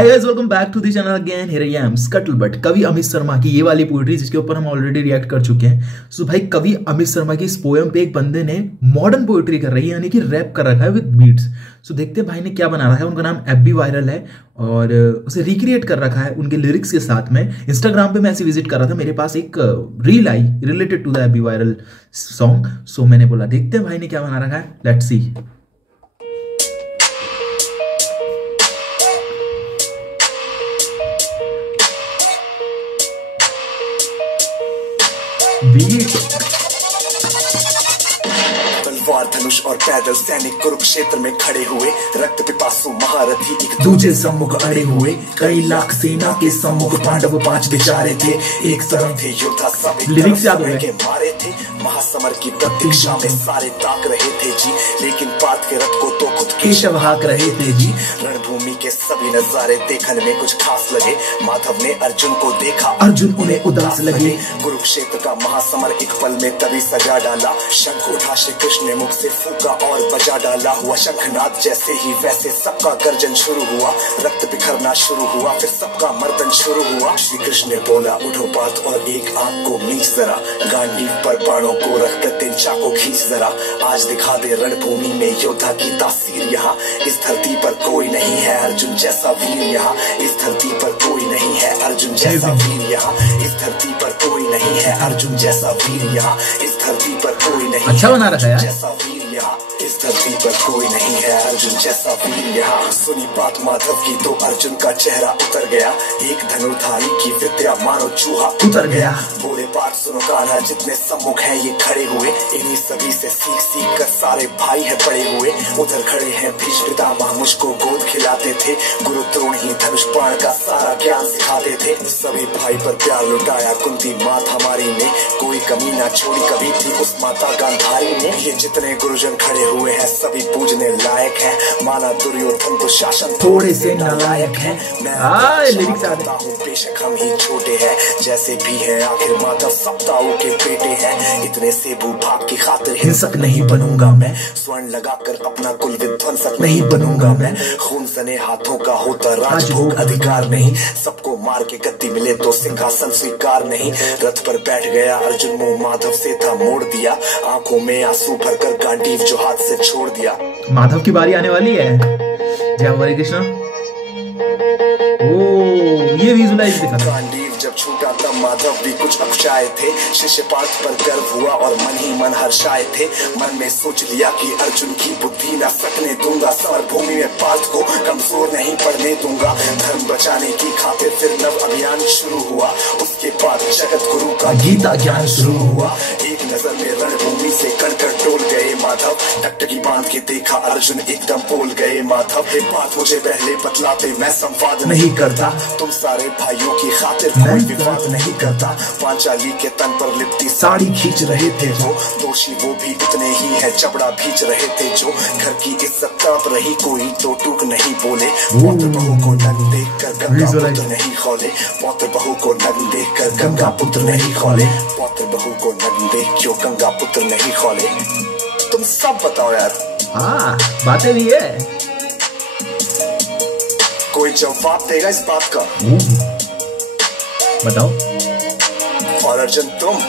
Hey guys, welcome back to the channel again. Here I am, Scuttlebutt. कवि अमित शर्मा की ये वाली पोएट्री जिसके ऊपर हम ऑलरेडी रिएक्ट कर चुके हैं। सो भाई कवि अमित शर्मा की इस पोएम पे एक बंदे ने मॉडर्न पोएट्री कर रही है, यानी कि रैप कर रखा है विद बीट्स। सो देखते हैं भाई ने क्या बना रहा है। उनका नाम एबी वायरल है और उसे रिक्रिएट कर रखा है उनके लिरिक्स के साथ में। इंस्टाग्राम पे मैं ऐसे विजिट कर रहा था, मेरे पास एक रील आई related to the AB viral song. So मैंने बोला देखते हैं भाई ने क्या बना रखा है, लेट्स सी। तलवार धनुष और पैदल सैनिक कुरुक्षेत्र में खड़े हुए, रक्त पिपासु महारथी एक दूजे सम्मुख अड़े हुए। कई लाख सेना के सम्मुख पांडव पांच बेचारे थे, एक तरफ थे योद्धा सब लिरिक्स के मारे थे। महासमर की प्रतीक्षा में सारे ताक रहे थे जी, लेकिन पार्थ के रथ को तो खुद केशव हाक रहे थे जी। रणभूमि के सभी नजारे देखने में कुछ खास लगे, माधव ने अर्जुन को देखा, अर्जुन उन्हें उदास लगे। कुरुक्षेत्र का महासमर एक पल में तभी सजा डाला, शंख उठा श्री कृष्ण ने मुख से फूका और बजा डाला। हुआ शंखनाद जैसे ही वैसे सबका गर्जन शुरू हुआ, रक्त बिखरना शुरू हुआ, फिर सबका मर्दन शुरू हुआ। श्री कृष्ण ने बोला उठो पार्थ और एक आंख को मीच जरा, गांडीव पर बाणों को रख प्रत्येक चाको खींच जरा। आज दिखा दे रणभूमि में योद्धा की तासीर यहाँ, इस धरती पर कोई नहीं है अर्जुन जैसा वीर यहाँ। इस धरती पर कोई नहीं है अर्जुन जैसा वीर यहाँ। इस धरती पर कोई नहीं है अर्जुन जैसा वीर यहाँ। इस धरती पर कोई नहीं अच्छा बना रखा है जैसा वीर यहाँ। इस धरती पर कोई नहीं है अर्जुन जैसा वीर यहाँ। सुनी बात माधव की तो अर्जुन का चेहरा उतर गया, एक धनुर्धारी की विद्या मानो चूहा उतर गया। बोले पाठ सुनो कान्हा जितने सम्मुख है ये खड़े हुए, इन्हीं सभी से सीख सीख कर सारे भाई है पड़े हुए। उधर खड़े हैं भीष्म पितामह मुझको गोद खिलाते थे, गुरु द्रोण ही धनुष बाण का सारा ज्ञान सिखाते थे। सभी भाई पर प्यार लुटाया कुंती मात हमारी ने, कोई कमी ना छोड़ी कभी थी उस माता गांधारी ने। ये जितने गुरुजन खड़े हुए हैं सभी पूजने लायक हैं, माना दुर्योधन तो शासन थोड़े से नालायक है। मैं आता हूँ बेशक हम ही छोटे हैं, जैसे भी है आखिर माधव सप्ताहों के बेटे हैं। इतने से भूभाग की खातिर हिंसक नहीं बनूंगा मैं, स्वर्ण लगाकर अपना कुल विध्वंसक नहीं बनूंगा मैं। खून सने हाथों का होता राजभोग अधिकार नहीं, सबको मार के गद्दी मिले तो सिंहासन स्वीकार नहीं। रथ पर बैठ गया अर्जुन मुंह माधव से था मोड़ दिया, आंखों में आंसू भरकर गांडीव जो हाथ से छोड़ दिया। माधव की बारी आने वाली है। जय हरे कृष्णा। ओ ये विजुअलाइज दिखा। गांडीव जब छूटा तब माधव भी कुछ अक्षाए थे, शिष्य पार्थ पर गर्व हुआ और मन ही मन हर्षाए थे। मन में सोच लिया कि अर्जुन की बुद्धि न सकने दूंगा, समर भूमि में पार्थ को कमजोर नहीं पड़ने दूंगा। धर्म बचाने की खातिर फिर नव अभियान शुरू हुआ, उसके बाद जगत गुरु का गीता ज्ञान शुरू हुआ। एक नजर में रणभूमि से कणकण डोल गए माधव, टकटकी बांध के देखा अर्जुन एकदम बोल गए माधव। हे बात मुझे पहले बतलाते मैं संवाद नहीं करता, तुम सारे भाइयों की खातिर कोई विवाद नहीं करता। पांचाली के तन पर लिपटी साड़ी खींच रहे थे वो, दोषी वो भी उतने ही है जबड़ा भींच रहे थे जो। घर की इज्जत तड़प रही कोई तो टूक नहीं बोले, पौत्र बहू को नग्न देख कर गंगा पुत्र नहीं खोले। पौत्र बहू को नग्न देख कर गंगा पुत्र नहीं खोले, पौत्र बहू को नग्न देख क्यों गंगा पुत्र नहीं खोले। तुम सब बताओ यार। हाँ बातें भी है, कोई जवाब देगा इस बात का? बताओ। और अर्जुन तुम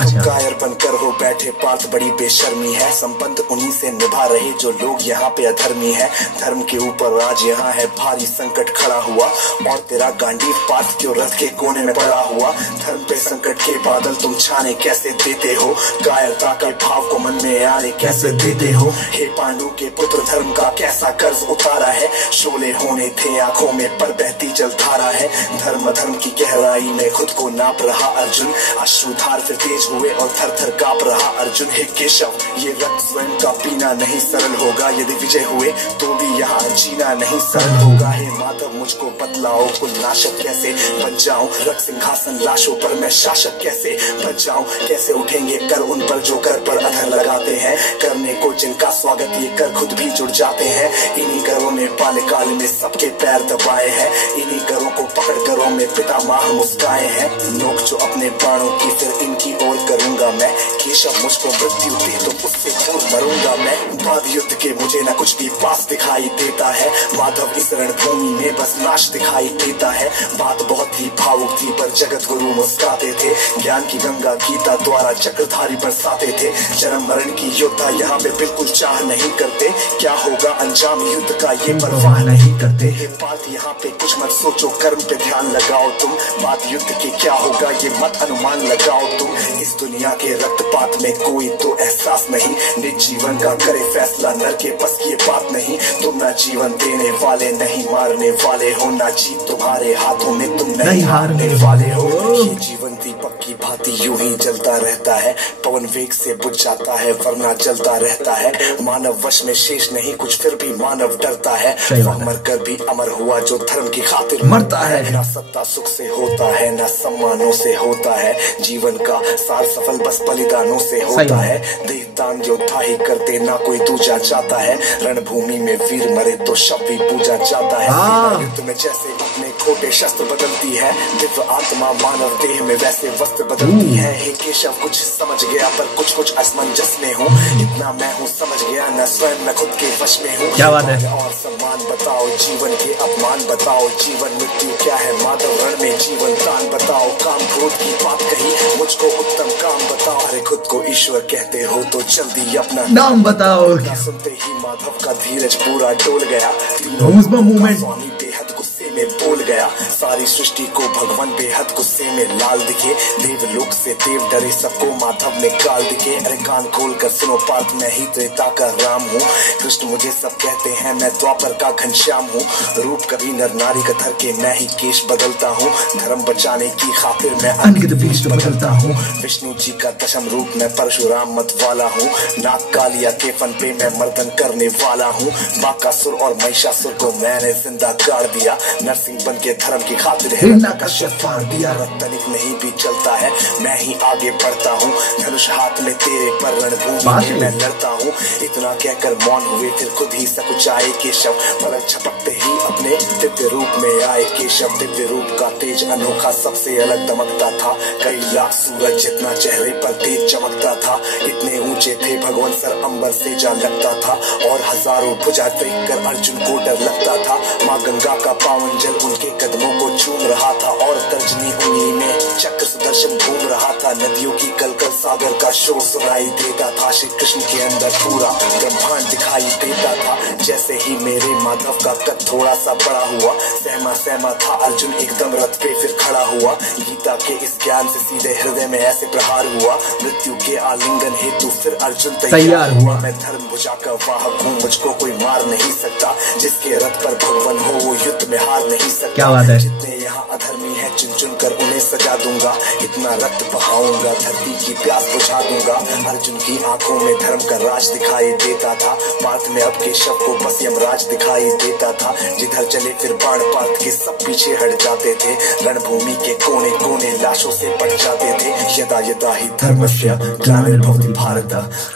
अच्छा। कायर बनकर हो बैठे पार्थ बड़ी बेशर्मी है, संबंध उन्हीं से निभा रहे जो लोग यहाँ पे अधर्मी है। धर्म के ऊपर आज यहाँ है भारी संकट खड़ा हुआ, और तेरा गांडीव पार्थ क्यों रथ के कोने में पड़ा हुआ। धर्म पे संकट के बादल तुम छाने कैसे देते हो, कायरता के भाव को मन में आने कैसे देते हो। हे पांडु के पुत्र धर्म का कैसा कर्ज उतारा है, शोले होने थे आंखों में पर बहती जलधारा है। धर्म धर्म की गहराई में खुद को नाप रहा अर्जुन, अश्रुधार फिर तेज हुए और थर थर कांप रहा अर्जुन। हे केशव ये रक्त स्वयं का पीना नहीं सरल होगा, यदि विजय हुए तो भी यहाँ जीना नहीं सरल होगा। हे माधव मुझको बतलाओ कुल नाशक कैसे बन जाऊं, रक्त सिंहासन लाशों पर मैं शासक कैसे बन जाऊं। कैसे उठेंगे कर उन पर जो कर पर अधर लगाते हैं, करने को जिनका स्वागत ये कर खुद भी जुड़ जाते हैं। इन्हीं करों ने बाल्यकाल में सबके पैर दबाए हैं, इन्हीं करों को पकड़ करो में पितामह मुस्काए हैं, नोक जो अपने बाणों की फिर इनकी ओर करूंगा मैं। केशव मुझको मृत्यु दे तो उससे पूर्व मरूंगा मैं। बाद युद्ध के मुझे न कुछ भी पास दिखाई देता है, माधव इस रणभूमि में बस नाश दिखाई देता है। बात बहुत ही भावुक थी पर जगत गुरु मुस्काते थे, ज्ञान की गंगा गीता द्वारा चक्रधारी बरसाते थे। जन्म मरण की योद्धा यहाँ पे बिल्कुल चाह नहीं करते, क्या होगा अंजाम युद्ध का ये परवाह नहीं करते। हे बात यहाँ पे कुछ मत सोचो, कर्म पे ध्यान लगाओ तुम, बात युद्ध के क्या होगा ये मत अनुमान लगाओ तुम। इस दुनिया के रक्तपात में कोई तो एहसास नहीं, निज जीवन का करे फैसला नर के बस की बात नहीं। तुम ना जीवन देने वाले नहीं मारने वाले हो, ना जीत तुम्हारे हाथों में तुम नहीं हारने वाले हो। ये जीवन दीपक की भांति यूं ही जलता रहता है, पवन वेग से बुझ जाता है वरना जलता रहता है। मानव वश में शेष नहीं कुछ फिर भी मानव डरता है, वह मरकर भी अमर हुआ जो धर्म की खातिर मरता है। ना सत्ता सुख से होता है ना सम्मानों से होता है, जीवन का सार सफल बस बलिदानों से होता है। देहदान योद्धा ही करते ना कोई दूजा चाहता है, रणभूमि में वीर मरे तो शव भी पूजा जाता है। युद्ध में जैसे अपने खोटे शस्त्र बदलती है, दिव्य आत्मा मानव देह में वैसे वस्त्र बदलती है। हे केशव कुछ समझ गया पर कुछ कुछ असमंजस में हूँ, इतना मैं हूँ समझ गया न स्वयं मैं खुद के वश में हूँ। क्या बात है। और सम्मान बताओ जीवन के अपमान बताओ, जीवन मृत्यु क्या है माधव रण में जीवन दान बताओ। काम क्रोध की बात कही मुझको उत्तम काम बताओ, अरे खुद को ईश्वर कहते हो तो जल्दी अपना नाम बताओ। सुनते ही माधव का धीरज पूरा डोल गया, स्वामी बेहद गुस्से में बोल गया। सारी सृष्टि को भगवान बेहद गुस्से में लाल दिखे, देवलोक से देव डरे सबको माधव ने गाल दिखे। अरे कान खोल कर सुनो पार्थ मैं ही त्रेता का राम हूँ, कृष्ण मुझे सब कहते हैं मैं द्वापर का घनश्याम हूँ। रूप कभी नर नारी का धर के मैं ही केश बदलता हूँ, धर्म बचाने की खातिर मैं अनगिनत बीज बदलता हूँ। विष्णु जी का दशम रूप मैं परशुराम मत वाला हूँ, नाग कालिया के फन पे मैं मर्दन करने वाला हूँ। बाकासुर और महिषासुर को मैंने जिंदा गाड़ दिया, नरसिंह बन के धर्म की खातिर हिरण्यकश्यप फाड़ दिया। रत्तनिक नहीं भी चलता है मैं ही आगे बढ़ता हूँ, धनुष हाथ में तेरे पर रणभूमि में मैं लड़ता हूँ। इतना कहकर मौन हुए फिर खुद ही सकुचाए केशव, पलक झपकते ही अपने दिव्य रूप में आए केशव। दिव्य रूप का तेज अनोखा सबसे अलग दमकता था, कई लाख सूरज जितना चेहरे पर तेज चमकता था। इतने ऊंचे थे भगवान सर अंबर से जा लगता था, और हजारों भुजा देख कर अर्जुन को डर लगता था। माँ गंगा का पावन जल उनके कदमों को चूम रहा था, और तर्जनी उंगली में चक्र सुदर्शन घूम रहा था। नदियों की कलकल सागर का शोर सुनाई देता था, श्री कृष्ण के अंदर पूरा ब्रह्मांड दिखाई देता था। जैसे ही मेरे माधव का कद थोड़ा सा बड़ा हुआ, सहमा सहमा था अर्जुन एकदम रथ पे फिर खड़ा हुआ। गीता के इस ज्ञान से सीधे हृदय में ऐसे प्रहार हुआ, मृत्यु के आलिंगन हेतु फिर अर्जुन तैयार हुआ। मैं धर्म भुजा का वाहक हूँ, मुझको कोई मार नहीं सकता, जिसके रथ पर भगवान हो वो युद्ध में हार नहीं सकता। क्या बात है। जितने यहाँ अधर्मी है चुन चुन कर उन्हें सजा दूंगा, इतना रक्त बहाऊंगा धरती की प्यास बुझा दूंगा। अर्जुन की आंखों में धर्म का राज दिखाई देता था, पार्थ में अब केशव को बस यमराज दिखाई देता था। जिधर चले फिर बाण पार्थ के सब पीछे हट जाते थे, रणभूमि के कोने कोने लाशों से पट जाते थे। यदा यदा ही धर्मस्य ग्लानिर्भवति भारत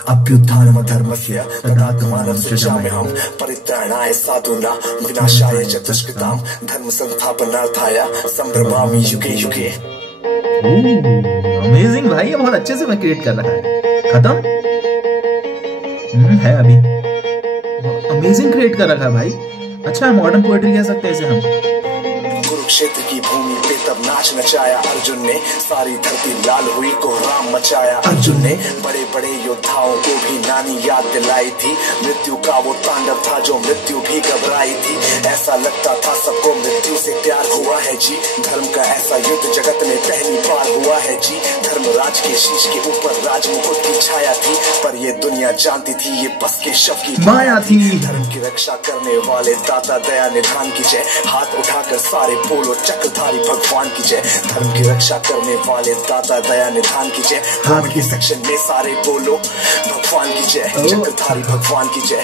अभ्युत्थानम धर्मस्य तदात्मानं सृजाम्यहम् परित्राणाय साधूनां विनाशाय च दुष्कृतां धर्म संस्थापनार्थाय संभ्रमामि युगे युगे। अमेजिंग भाई, ये बहुत अच्छे से मैं क्रिएट कर रहा है। खत्म है अभी, अमेजिंग क्रिएट कर रखा है भाई। अच्छा मॉडर्न पोएट्री कह सकते हैं इसे हम। कुरुक्षेत्र की भूमि पे तब नाच नचाया अर्जुन ने, सारी धरती लाल हुई कोहराम मचाया अर्जुन ने। बड़े बड़े योद्धाओं को भी नानी याद दिलाई थी, मृत्यु का वो तांडव था जो मृत्यु भी घबराई थी। ऐसा लगता था सबको मृत्यु से प्यार हुआ है जी, धर्म का ऐसा युद्ध जगत में पहली बार हुआ है जी। धर्मराज के शीश के ऊपर राज मुकुट की छाया थी, पर ये दुनिया जानती थी ये बस के शव की माया थी। धर्म की रक्षा करने वाले दाता दया निधान की जय, हाथ उठाकर सारे बोलो चक्रधारी भगवान की जय। धर्म की रक्षा करने वाले दाता दया निधान की जय, हाथ के सेक्शन में सारे बोलो भगवान की जय, चक्रधारी भगवान की जय।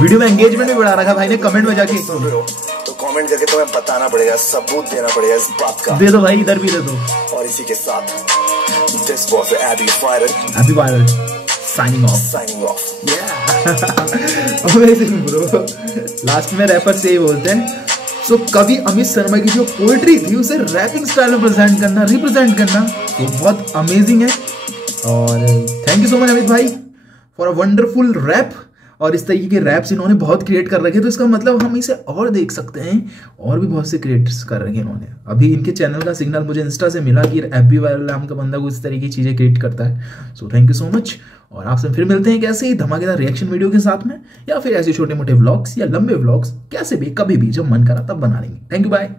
वीडियो में एंगेजमेंट भी बढ़ा रखा भाई ने, कमेंट में जाके सुन रहे हो तो कमेंट करके तुम्हें बताना पड़ेगा, सबूत देना पड़ेगा इस बात का। दे दो भाई, इधर भी दे दो। और इसी के साथ this was Abby Viral signing off. Yeah. Amazing bro. Last में रैपर से ही बोलते हैं सो कवि अमित शर्मा की जो पोएट्री थी उसे रैपिंग स्टाइल में प्रेजेंट करना, रिप्रेजेंट करना तो बहुत अमेजिंग है। और thank you so much Amit भाई फॉर अ वंडरफुल रैप। और इस तरीके के रैप्स इन्होंने बहुत क्रिएट कर रखे, तो इसका मतलब हम इसे और देख सकते हैं, और भी बहुत से क्रिएट्स कर रखे इन्होंने। अभी इनके चैनल का सिग्नल मुझे इंस्टा से मिला कि एफबी वायरल नाम का बंदा को इस तरीके की चीज़ें क्रिएट करता है। So thank you so much. और आपसे फिर मिलते हैं कैसे ही धमाकेदार रिएक्शन वीडियो के साथ में, या फिर ऐसे छोटे मोटे व्लॉग्स या लंबे व्लॉग्स, कैसे भी कभी भी जब मन करा तब बना लेंगे। Thank you, bye.